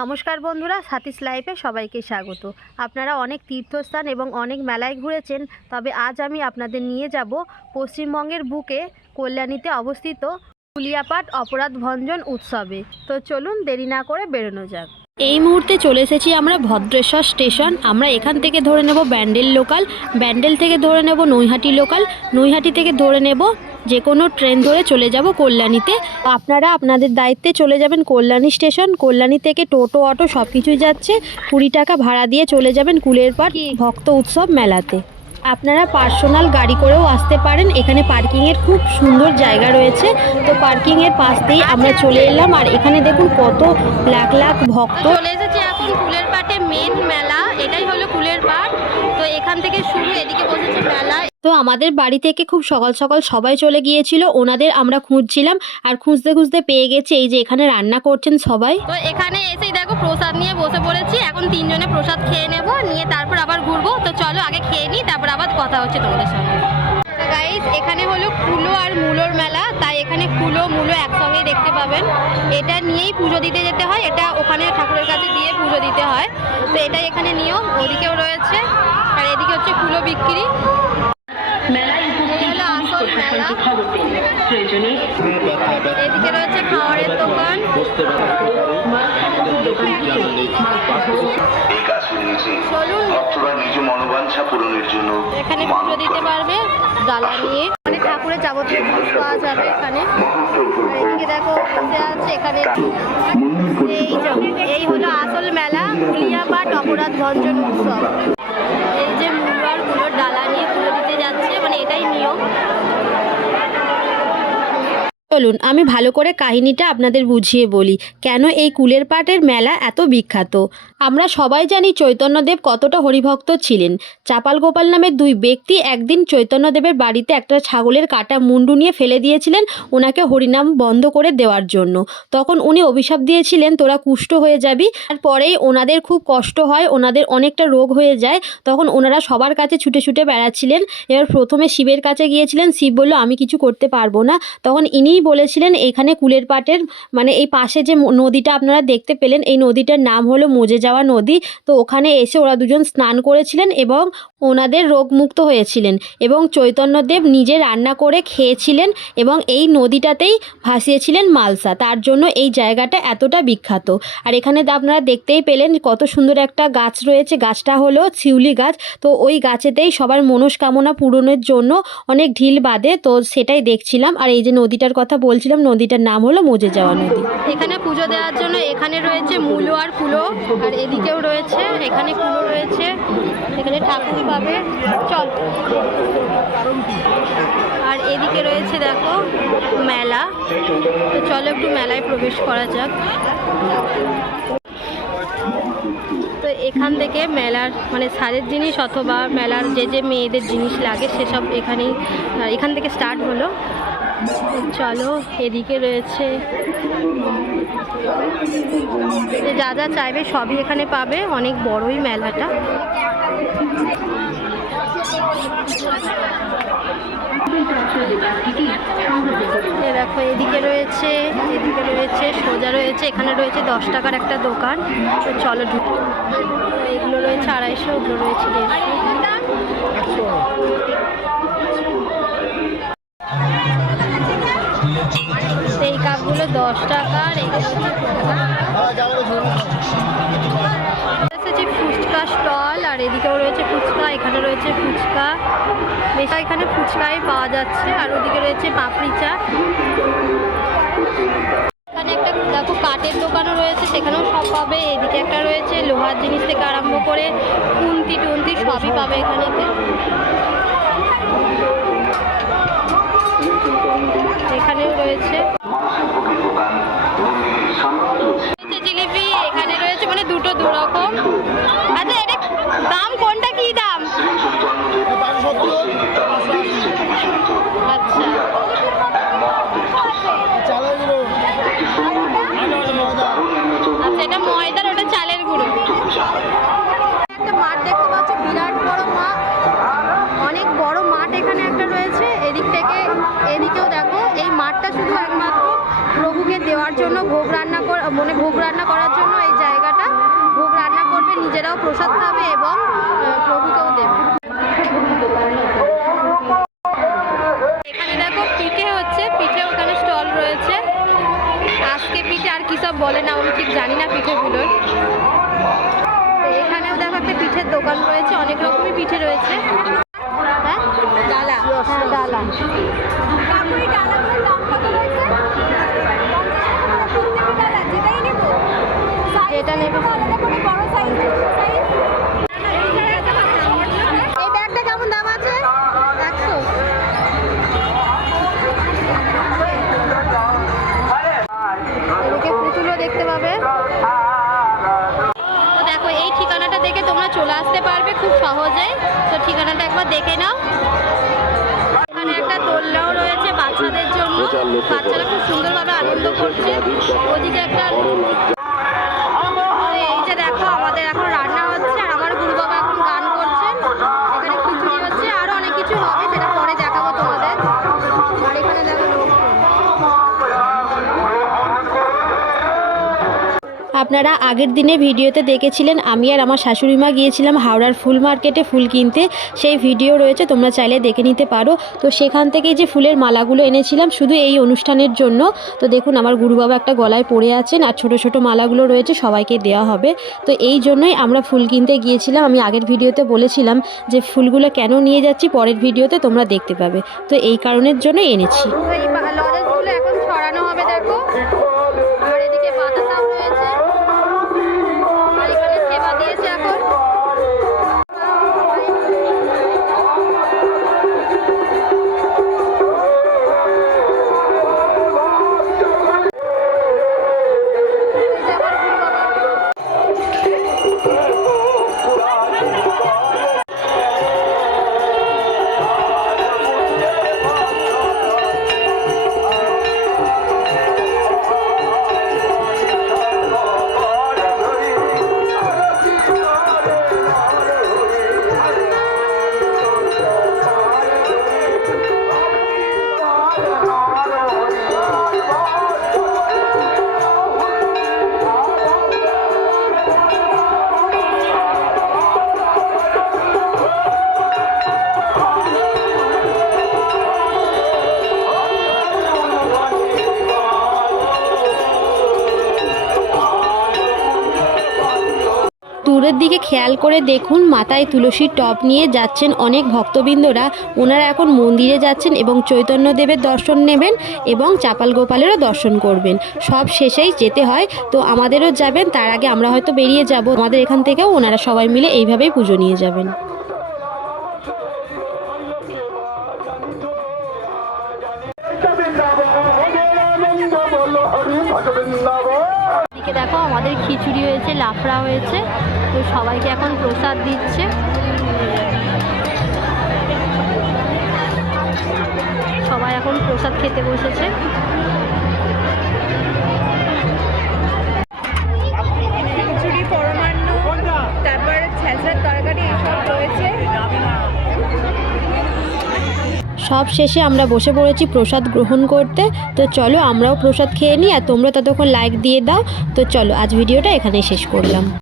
নমস্কার বন্ধুরা সাতিস লাইফে সবাইকে স্বাগত। আপনারা অনেক তীর্থস্থান এবং অনেক মেলায় ঘুরেছেন, তবে আজ আমি আপনাদের নিয়ে যাব পশ্চিমবঙ্গের বুকে কল্যাণীতে অবস্থিত কুলিয়াপাট অপরাধ ভঞ্জন উৎসবে। তো চলুন দেরি না করে বেরোনো যাক। এই মুহূর্তে চলে এসেছি আমরা ভদ্রেশ্বর স্টেশন। আমরা এখান থেকে ধরে নেব ব্যান্ডেল লোকাল, ব্যান্ডেল থেকে ধরে নেব নৈহাটি লোকাল, নৈহাটি থেকে ধরে নেব যে কোনো ট্রেন ধরে চলে যাব কল্যাণীতে। আপনারা আপনাদের দায়িত্বে চলে যাবেন কল্যাণী স্টেশন। কল্যাণী থেকে টোটো, অটো সব কিছুই যাচ্ছে। কুড়ি টাকা ভাড়া দিয়ে চলে যাবেন কুলের পাট ভক্ত উৎসব মেলাতে। আপনারা পার্সোনাল গাড়ি করেও আসতে পারেন। এখানে পার্কিংয়ের খুব সুন্দর জায়গা রয়েছে। তো পার্কিংয়ের পাশ দিয়েই আমরা চলে এলাম। আর এখানে দেখুন কত লাখ লাখ ভক্ত। চলে এসেছি এখন কুলের পাটে মেন মেলা। এটাই হলো কুলের পাট। তো এখান থেকে শুরু এদিকে বসেছে মেলা। তো আমাদের বাড়ি থেকে খুব সকাল সকাল সবাই চলে গিয়েছিল। ওনাদের আমরা খুঁজছিলাম। আর খুঁজতে খুঁজতে পেয়ে গেছি এই যে এখানে রান্না করছেন সবাই। তো এখানে এসেই দেখো প্রসাদ নিয়ে বসে পড়েছি। এখন তিনজনে প্রসাদ খেয়ে নেব। নিয়ে তারপর কথা হচ্ছে তোমাদের সঙ্গে গাইস এখানে হলো কুলো আর মূলোর মেলা তাই এখানে কুলো মূলো একসঙ্গেই দেখতে পাবেন। এটা নিয়েই পুজো দিতে যেতে হয় এটা ওখানে ঠাকুরের কাছে দিয়ে পুজো দিতে হয়। তো এটাই এখানে নিয়ম ওদিকেও রয়েছে আর এদিকে হচ্ছে কুলো বিক্রি। এদিকে রয়েছে খাওয়ারের দোকান। মনোবাঞ্ছা পূরণের জন্য এখানে পুজো দিতে পারবে ডালা নিয়ে। মানে ঠাকুরের যাবতীয় জিনিস পাওয়া যাবে এখানে। এদিকে দেখো বসে আছে এখানে এই হলো আসল মেলা পুরিয়া বা টপরাধ ভঞ্জন উৎসব এই যে মুলারগুলোর ডালা নিয়ে পুজো দিতে যাচ্ছে মানে এটাই নিয়ম চলুন, আমি ভালো করে কাহিনীটা আপনাদের বুঝিয়ে বলি। কেন এই কুলের পাটের মেলা এত বিখ্যাত? আমরা সবাই জানি চৈতন্যদেব কতটা হরিভক্ত ছিলেন। চাপাল গোপাল নামের দুই ব্যক্তি একদিন চৈতন্যদেবের বাড়িতে একটা ছাগলের কাটা মুন্ডু নিয়ে ফেলে দিয়েছিলেন ওনাকে হরিনাম বন্ধ করে দেওয়ার জন্য। তখন উনি অভিশাপ দিয়েছিলেন, তোরা কুষ্ঠ হয়ে যাবি। তারপরেই ওনাদের খুব কষ্ট হয়, ওনাদের অনেকটা রোগ হয়ে যায়। তখন ওনারা সবার কাছে ছুটে ছুটে বেড়াচ্ছিলেন। এবার প্রথমে শিবের কাছে গিয়েছিলেন। শিব বলল, আমি কিছু করতে পারব না। তখন ইনিই বলেছিলেন, এখানে কুলের পাটের মানে এই পাশে যে নদীটা আপনারা দেখতে পেলেন, এই নদীটার নাম হলো মজে যাওয়া নদী। তো ওখানে এসে ওরা দুজন স্নান করেছিলেন এবং ওনাদের রোগমুক্ত হয়েছিলেন এবং চৈতন্যদেব নিজে রান্না করে খেয়েছিলেন এবং এই নদীটাতেই ভাসিয়েছিলেন মালসা। তার জন্য এই জায়গাটা এতটা বিখ্যাত। আর এখানে আপনারা দেখতেই পেলেন কত সুন্দর একটা গাছ রয়েছে। গাছটা হলো শিউলি গাছ। তো ওই গাছেতেই সবার মনস্কামনা পূরণের জন্য অনেক ঢিল বাঁধে। তো সেটাই দেখছিলাম। আর এই যে নদীটার কথা বলছিলাম, নদীটার নাম হলো মজে যাওয়া নদী। এখানে পুজো দেওয়ার জন্য এখানে রয়েছে মূলো আর কুলো আর এদিকেও রয়েছে, এখানে কুলো রয়েছে, এখানে ঠাকুর পাবে, চল। আর এদিকে রয়েছে দেখো মেলা, তো চলো একটু মেলায় প্রবেশ করা যাক। তো এখান থেকে মেলার মানে সাজের জিনিস অথবা মেলার যে যে মেয়েদের জিনিস লাগে, সেসব এখানেই এখান থেকে স্টার্ট হলো। চলো, এদিকে রয়েছে। যা যা চাইবে সবই এখানে পাবে, অনেক বড়ই মেলাটা। দেখো, এদিকে রয়েছে এদিকে রয়েছে, সোজা রয়েছে, এখানে রয়েছে দশ টাকার একটা দোকান। চলো ঢুকো এগুলো রয়েছে আড়াইশো, ওগুলো রয়েছে দেড়শো। এই কাপগুলো দশ টাকা আর এসেছি ফুচকা স্টল, আর এদিকেও রয়েছে ফুচকা, এখানে রয়েছে ফুচকা। বেশি এখানে ফুচকাই পাওয়া যাচ্ছে, আর ওদিকে রয়েছে পাপড়ি চাট এখানে একটা দেখো কাঠের দোকানও রয়েছে, সেখানেও সব পাবে। এদিকে একটা রয়েছে লোহার জিনিস থেকে আরম্ভ করে কুন্তি টুন্তি সবই পাবে এখানেতে এখানেও রয়েছে। বলে না আমি ঠিক জানি না পিঠেগুলোর। এখানেও দেখো একটা পিঠের দোকান রয়েছে অনেক রকমই পিঠে রয়েছে। হ্যাঁ? ডালা। হ্যাঁ ডালা। যেটা নেবে। সহজেই। তো ঠিকানাটা একবার দেখে নাও। এখানে একটা দোলনাও রয়েছে বাচ্চাদের জন্য। বাচ্চারা খুব সুন্দরভাবে আনন্দ করছে। ওদিকে একটা আপনারা আগের দিনে ভিডিওতে দেখেছিলেন, আমি আর আমার শাশুড়ি মা গিয়েছিলাম হাওড়ার ফুল মার্কেটে ফুল কিনতে। সেই ভিডিও রয়েছে, তোমরা চাইলে দেখে নিতে পারো। তো সেখান থেকে যে ফুলের মালাগুলো এনেছিলাম, শুধু এই অনুষ্ঠানের জন্য। তো দেখুন, আমার গুরু বাবা একটা গলায় পড়ে আছেন আর ছোট ছোট মালাগুলো রয়েছে, সবাইকে দেওয়া হবে। তো এই জন্যই আমরা ফুল কিনতে গিয়েছিলাম। আমি আগের ভিডিওতে বলেছিলাম যে ফুলগুলো কেন নিয়ে যাচ্ছি, পরের ভিডিওতে তোমরা দেখতে পাবে। তো এই কারণের জন্য এনেছি। দূরের দিকে খেয়াল করে দেখুন মাথায় তুলসীর টপ নিয়ে যাচ্ছেন অনেক ভক্তবৃন্দরা ওনারা এখন মন্দিরে যাচ্ছেন এবং চৈতন্যদেবের দর্শন নেবেন এবং চাপাল গোপালেরও দর্শন করবেন সব শেষেই যেতে হয় তো আমাদেরও যাবেন তার আগে আমরা হয়তো বেরিয়ে যাব আমাদের এখান থেকেও ওনারা সবাই মিলে এইভাবেই পুজো নিয়ে যাবেন এদিকে দেখো আমাদের খিচুড়ি হয়েছে, লাফড়া হয়েছে, তো সবাইকে এখন প্রসাদ দিচ্ছে। সবাই এখন প্রসাদ খেতে বসেছে। সব শেষে আমরা বসে পড়েছি প্রসাদ গ্রহণ করতে। তো চলো আমরাও প্রসাদ খেয়ে নিই আর তোমরা ততক্ষণ লাইক দিয়ে দাও। তো চলো, আজ ভিডিওটা এখানেই শেষ করলাম।